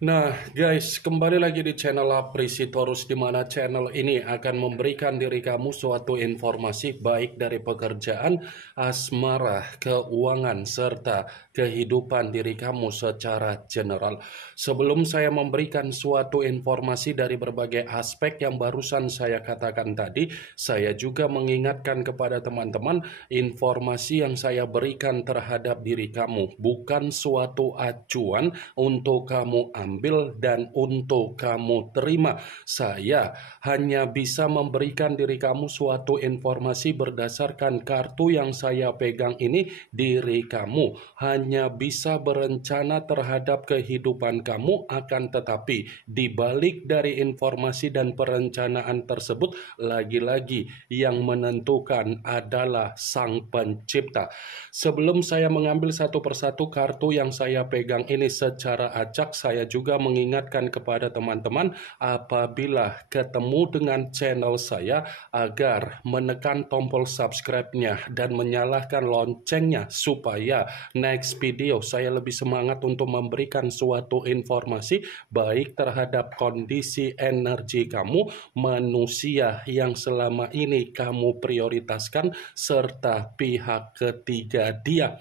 Nah, guys, kembali lagi di channel Apresitorus, di mana channel ini akan memberikan diri kamu suatu informasi baik dari pekerjaan, asmara, keuangan, serta kehidupan diri kamu secara general. Sebelum saya memberikan suatu informasi dari berbagai aspek yang barusan saya katakan tadi, saya juga mengingatkan kepada teman-teman, informasi yang saya berikan terhadap diri kamu bukan suatu acuan untuk kamu ambil dan untuk kamu terima. Saya hanya bisa memberikan diri kamu suatu informasi berdasarkan kartu yang saya pegang ini. Diri kamu hanya bisa berencana terhadap kehidupan kamu, akan tetapi di balik dari informasi dan perencanaan tersebut, lagi-lagi yang menentukan adalah Sang Pencipta. Sebelum saya mengambil satu persatu kartu yang saya pegang ini secara acak, saya juga mengingatkan kepada teman-teman apabila ketemu dengan channel saya agar menekan tombol subscribe-nya dan menyalakan loncengnya supaya next video saya lebih semangat untuk memberikan suatu informasi baik terhadap kondisi energi kamu, manusia yang selama ini kamu prioritaskan, serta pihak ketiga dia.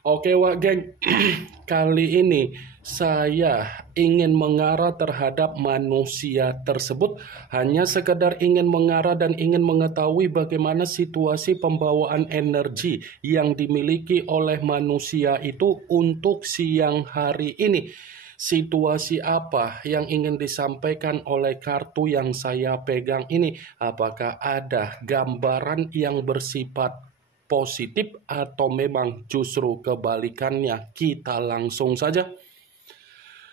Oke wak geng, kali ini saya ingin mengarah terhadap manusia tersebut, hanya sekedar ingin mengarah dan ingin mengetahui bagaimana situasi pembawaan energi yang dimiliki oleh manusia itu untuk siang hari ini. Situasi apa yang ingin disampaikan oleh kartu yang saya pegang ini? Apakah ada gambaran yang bersifat positif atau memang justru kebalikannya? Kita langsung saja.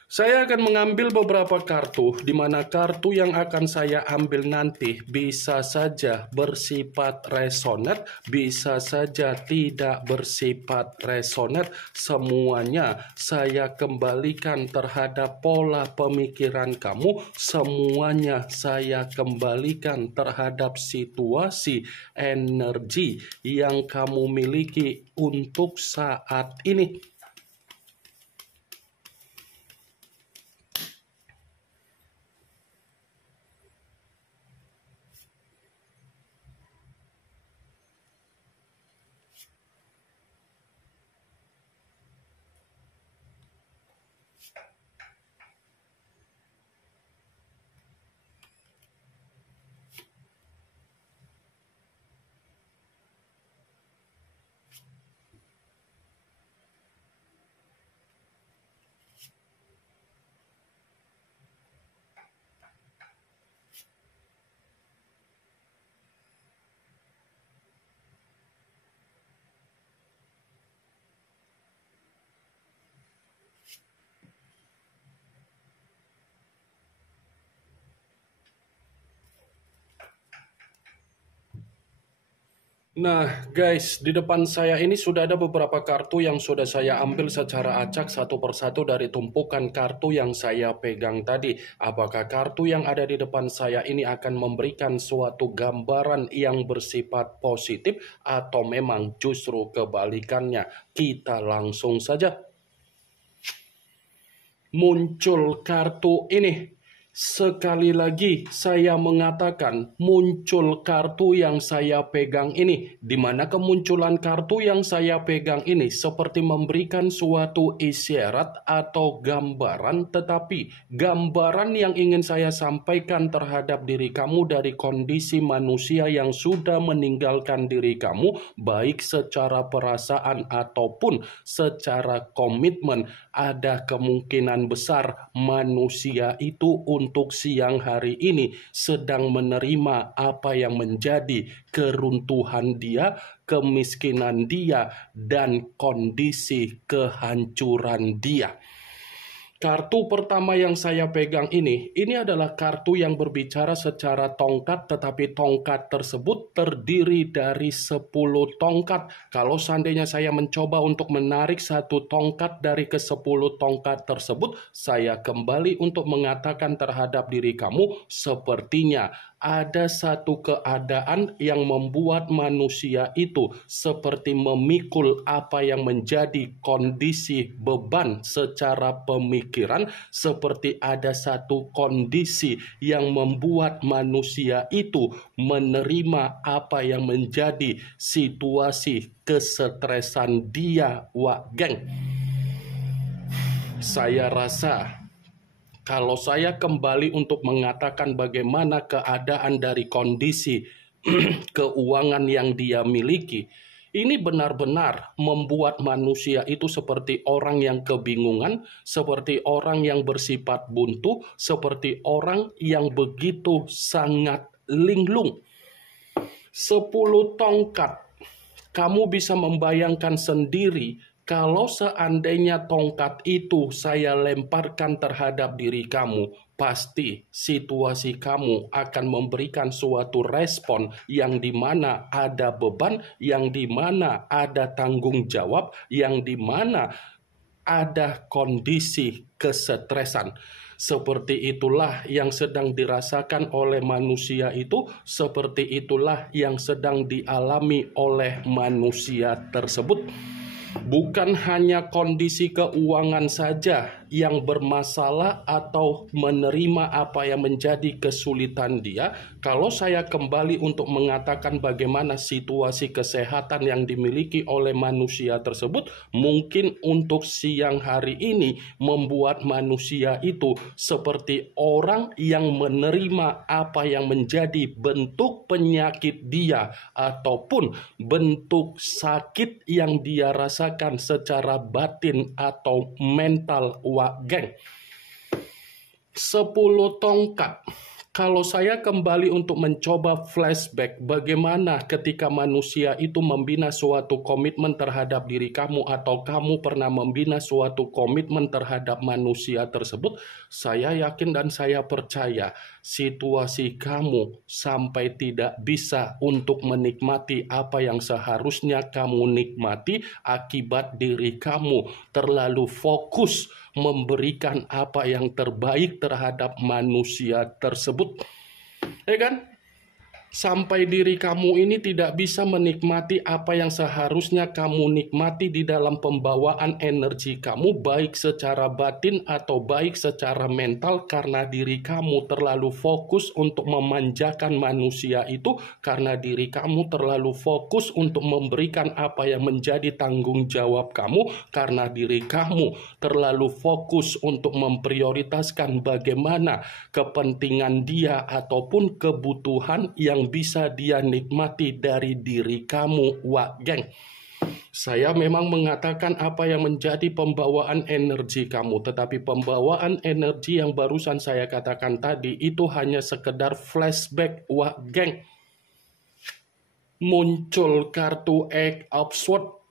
Saya akan mengambil beberapa kartu, di mana kartu yang akan saya ambil nanti bisa saja bersifat resonate, bisa saja tidak bersifat resonate. Semuanya saya kembalikan terhadap pola pemikiran kamu, semuanya saya kembalikan terhadap situasi energi yang kamu miliki untuk saat ini. Nah guys, di depan saya ini sudah ada beberapa kartu yang sudah saya ambil secara acak satu persatu dari tumpukan kartu yang saya pegang tadi. Apakah kartu yang ada di depan saya ini akan memberikan suatu gambaran yang bersifat positif atau memang justru kebalikannya? Kita langsung saja. Muncul kartu ini. Sekali lagi saya mengatakan muncul kartu yang saya pegang ini, di mana kemunculan kartu yang saya pegang ini seperti memberikan suatu isyarat atau gambaran, tetapi gambaran yang ingin saya sampaikan terhadap diri kamu dari kondisi manusia yang sudah meninggalkan diri kamu, baik secara perasaan ataupun secara komitmen, ada kemungkinan besar manusia itu untuk siang hari ini sedang menerima apa yang menjadi keruntuhan dia, kemiskinan dia, dan kondisi kehancuran dia. Kartu pertama yang saya pegang ini adalah kartu yang berbicara secara tongkat, tetapi tongkat tersebut terdiri dari 10 tongkat. Kalau seandainya saya mencoba untuk menarik satu tongkat dari ke-10 tongkat tersebut, saya kembali untuk mengatakan terhadap diri kamu, sepertinya ada satu keadaan yang membuat manusia itu seperti memikul apa yang menjadi kondisi beban secara pemikiran, seperti ada satu kondisi yang membuat manusia itu menerima apa yang menjadi situasi kesetresan dia, wak geng. Saya rasa kalau saya kembali untuk mengatakan bagaimana keadaan dari kondisi keuangan yang dia miliki, ini benar-benar membuat manusia itu seperti orang yang kebingungan, seperti orang yang bersifat buntu, seperti orang yang begitu sangat linglung. 10 tongkat, kamu bisa membayangkan sendiri kalau seandainya tongkat itu saya lemparkan terhadap diri kamu, pasti situasi kamu akan memberikan suatu respon yang dimana ada beban, yang dimana ada tanggung jawab, yang dimana ada kondisi kesetresan. Seperti itulah yang sedang dirasakan oleh manusia itu, seperti itulah yang sedang dialami oleh manusia tersebut. Bukan hanya kondisi keuangan saja yang bermasalah atau menerima apa yang menjadi kesulitan dia. Kalau saya kembali untuk mengatakan bagaimana situasi kesehatan yang dimiliki oleh manusia tersebut, mungkin untuk siang hari ini membuat manusia itu seperti orang yang menerima apa yang menjadi bentuk penyakit dia ataupun bentuk sakit yang dia rasakan secara batin atau mental, wak geng. 10 tongkat. Kalau saya kembali untuk mencoba flashback bagaimana ketika manusia itu membina suatu komitmen terhadap diri kamu atau kamu pernah membina suatu komitmen terhadap manusia tersebut, saya yakin dan saya percaya situasi kamu sampai tidak bisa untuk menikmati apa yang seharusnya kamu nikmati akibat diri kamu terlalu fokus memberikan apa yang terbaik terhadap manusia tersebut. Ya kan? Sampai diri kamu ini tidak bisa menikmati apa yang seharusnya kamu nikmati di dalam pembawaan energi kamu, baik secara batin atau baik secara mental, karena diri kamu terlalu fokus untuk memanjakan manusia itu, karena diri kamu terlalu fokus untuk memberikan apa yang menjadi tanggung jawab kamu, karena diri kamu terlalu fokus untuk memprioritaskan bagaimana kepentingan dia ataupun kebutuhan yang bisa dia nikmati dari diri kamu, wak geng. Saya memang mengatakan apa yang menjadi pembawaan energi kamu, tetapi pembawaan energi yang barusan saya katakan tadi itu hanya sekedar flashback, wak geng. Muncul kartu Eight of Swords,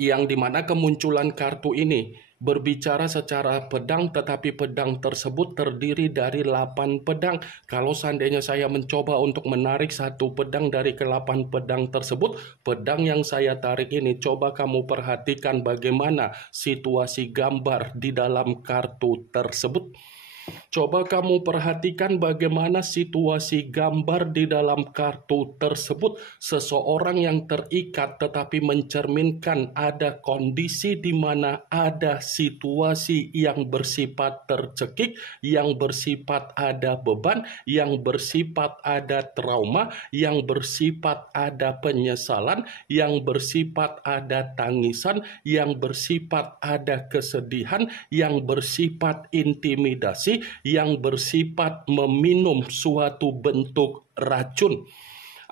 yang dimana kemunculan kartu ini berbicara secara pedang, tetapi pedang tersebut terdiri dari 8 pedang. Kalau seandainya saya mencoba untuk menarik satu pedang dari ke-8 pedang tersebut, pedang yang saya tarik ini, coba kamu perhatikan bagaimana situasi gambar di dalam kartu tersebut. Coba kamu perhatikan bagaimana situasi gambar di dalam kartu tersebut. Seseorang yang terikat tetapi mencerminkan ada kondisi di mana ada situasi yang bersifat tercekik, yang bersifat ada beban, yang bersifat ada trauma, yang bersifat ada penyesalan, yang bersifat ada tangisan, yang bersifat ada kesedihan, yang bersifat intimidasi, yang bersifat meminum suatu bentuk racun.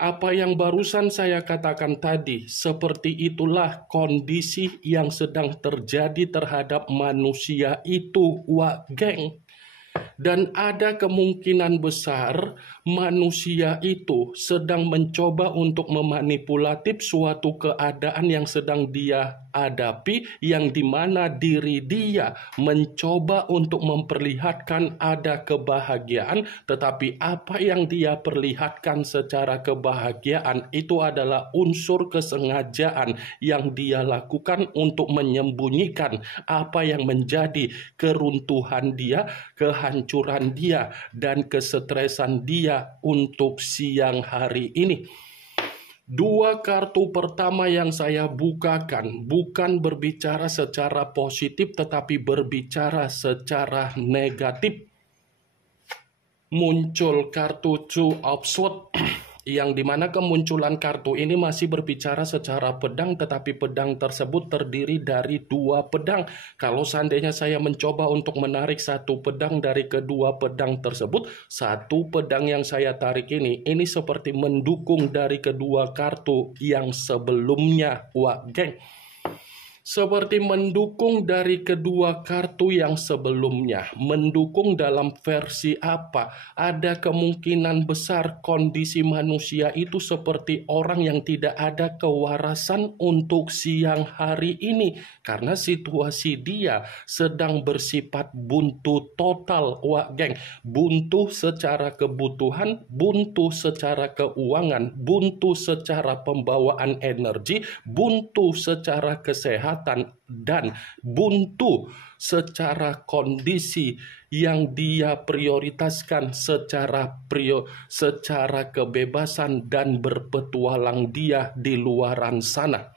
Apa yang barusan saya katakan tadi, seperti itulah kondisi yang sedang terjadi terhadap manusia itu, wak geng. Dan ada kemungkinan besar manusia itu sedang mencoba untuk memanipulatif suatu keadaan yang sedang dia hadapi, yang dimana diri dia mencoba untuk memperlihatkan ada kebahagiaan, tetapi apa yang dia perlihatkan secara kebahagiaan itu adalah unsur kesengajaan yang dia lakukan untuk menyembunyikan apa yang menjadi keruntuhan dia, kehancuran kehancuran dia dan kesetresan dia untuk siang hari ini. Dua kartu pertama yang saya bukakan bukan berbicara secara positif tetapi berbicara secara negatif. Muncul kartu Two of Swords yang dimana kemunculan kartu ini masih berbicara secara pedang, tetapi pedang tersebut terdiri dari dua pedang. Kalau seandainya saya mencoba untuk menarik satu pedang dari kedua pedang tersebut, satu pedang yang saya tarik ini seperti mendukung dari kedua kartu yang sebelumnya. Wah, geng. Seperti mendukung dari kedua kartu yang sebelumnya. Mendukung dalam versi apa? Ada kemungkinan besar kondisi manusia itu seperti orang yang tidak ada kewarasan untuk siang hari ini. Karena situasi dia sedang bersifat buntu total. Wah, geng. Buntu secara kebutuhan, buntu secara keuangan, buntu secara pembawaan energi, buntu secara kesehatan, dan buntu secara kondisi yang dia prioritaskan secara kebebasan dan berpetualang dia di luaran sana.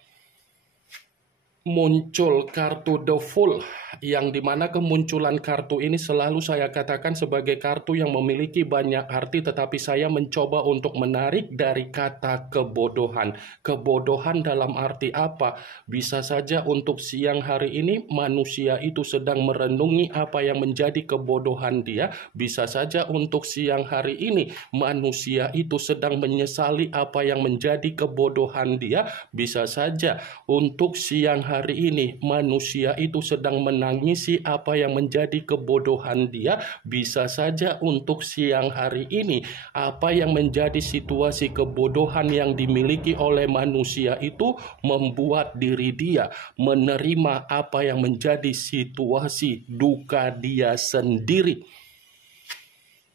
Muncul kartu The Fool, yang dimana kemunculan kartu ini selalu saya katakan sebagai kartu yang memiliki banyak arti, tetapi saya mencoba untuk menarik dari kata kebodohan. Kebodohan dalam arti apa? Bisa saja untuk siang hari ini manusia itu sedang merenungi apa yang menjadi kebodohan dia. Bisa saja untuk siang hari ini manusia itu sedang menyesali apa yang menjadi kebodohan dia. Bisa saja untuk siang hari ini manusia itu sedang menangisi apa yang menjadi kebodohan dia. Bisa saja untuk siang hari ini apa yang menjadi situasi kebodohan yang dimiliki oleh manusia itu membuat diri dia menerima apa yang menjadi situasi duka dia sendiri.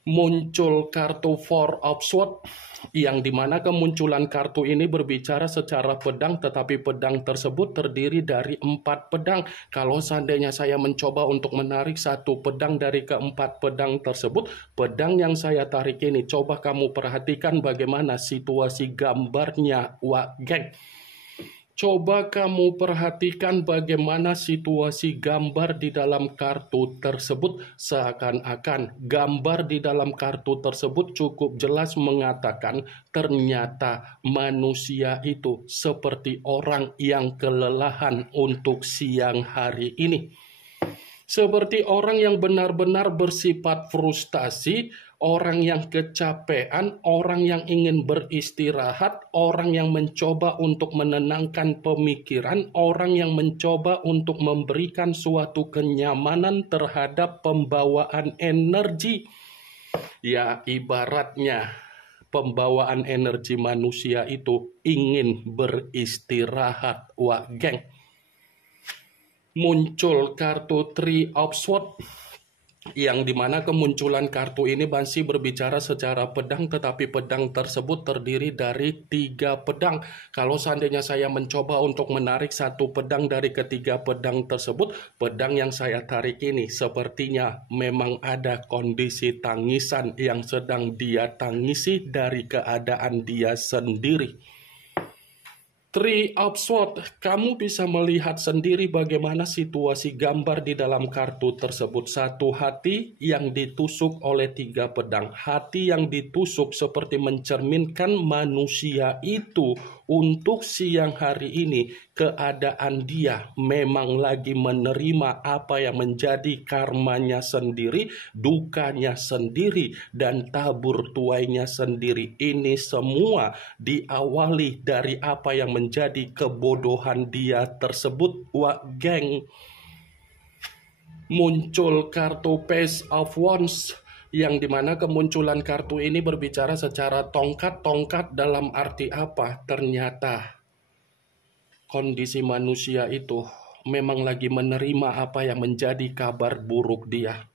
Muncul kartu Four of Swords, yang dimana kemunculan kartu ini berbicara secara pedang, tetapi pedang tersebut terdiri dari 4 pedang. Kalau seandainya saya mencoba untuk menarik satu pedang dari keempat pedang tersebut, pedang yang saya tarik ini, coba kamu perhatikan bagaimana situasi gambarnya. Wah, geng. Coba kamu perhatikan bagaimana situasi gambar di dalam kartu tersebut. Seakan-akan gambar di dalam kartu tersebut cukup jelas mengatakan ternyata manusia itu seperti orang yang kelelahan untuk siang hari ini. Seperti orang yang benar-benar bersifat frustasi, orang yang kecapean, orang yang ingin beristirahat, orang yang mencoba untuk menenangkan pemikiran, orang yang mencoba untuk memberikan suatu kenyamanan terhadap pembawaan energi. Ya, ibaratnya pembawaan energi manusia itu ingin beristirahat. Wah, geng. Muncul kartu Three of Swords, yang dimana kemunculan kartu ini masih berbicara secara pedang, tetapi pedang tersebut terdiri dari 3 pedang. Kalau seandainya saya mencoba untuk menarik satu pedang dari ketiga pedang tersebut, pedang yang saya tarik ini sepertinya memang ada kondisi tangisan yang sedang dia tangisi dari keadaan dia sendiri. Three of Swords, kamu bisa melihat sendiri bagaimana situasi gambar di dalam kartu tersebut. Satu hati yang ditusuk oleh 3 pedang. Hati yang ditusuk seperti mencerminkan manusia itu untuk siang hari ini keadaan dia memang lagi menerima apa yang menjadi karmanya sendiri, dukanya sendiri, dan tabur tuainya sendiri. Ini semua diawali dari apa yang menjadi kebodohan dia tersebut. Wah, geng. Muncul kartu Page of Wands, yang dimana kemunculan kartu ini berbicara secara tongkat-tongkat dalam arti apa? Ternyata kondisi manusia itu memang lagi menerima apa yang menjadi kabar buruk dia.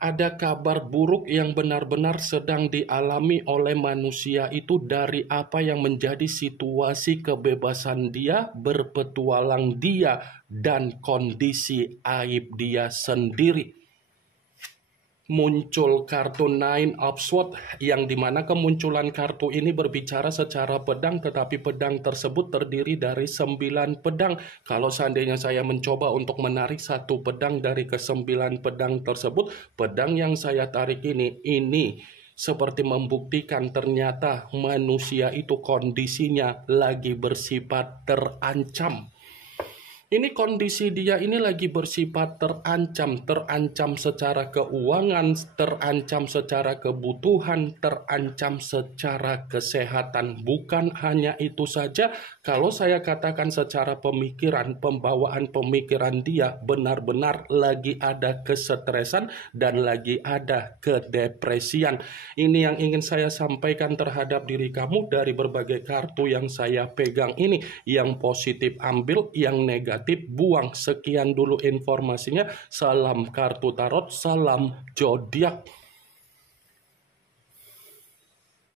Ada kabar buruk yang benar-benar sedang dialami oleh manusia itu dari apa yang menjadi situasi kebebasan dia, berpetualang dia, dan kondisi aib dia sendiri. muncul kartu Nine of Swords, yang dimana kemunculan kartu ini berbicara secara pedang, tetapi pedang tersebut terdiri dari 9 pedang. Kalau seandainya saya mencoba untuk menarik satu pedang dari ke-9 pedang tersebut, pedang yang saya tarik ini seperti membuktikan ternyata manusia itu kondisinya lagi bersifat terancam. Ini kondisi dia ini lagi bersifat terancam secara keuangan, terancam secara kebutuhan, terancam secara kesehatan. Bukan hanya itu saja, kalau saya katakan secara pemikiran, pembawaan pemikiran dia benar-benar lagi ada kesetresan dan lagi ada kedepresian. Ini yang ingin saya sampaikan terhadap diri kamu dari berbagai kartu yang saya pegang ini. Yang positif ambil, yang negatif buang. Sekian dulu informasinya. Salam kartu tarot, salam zodiak.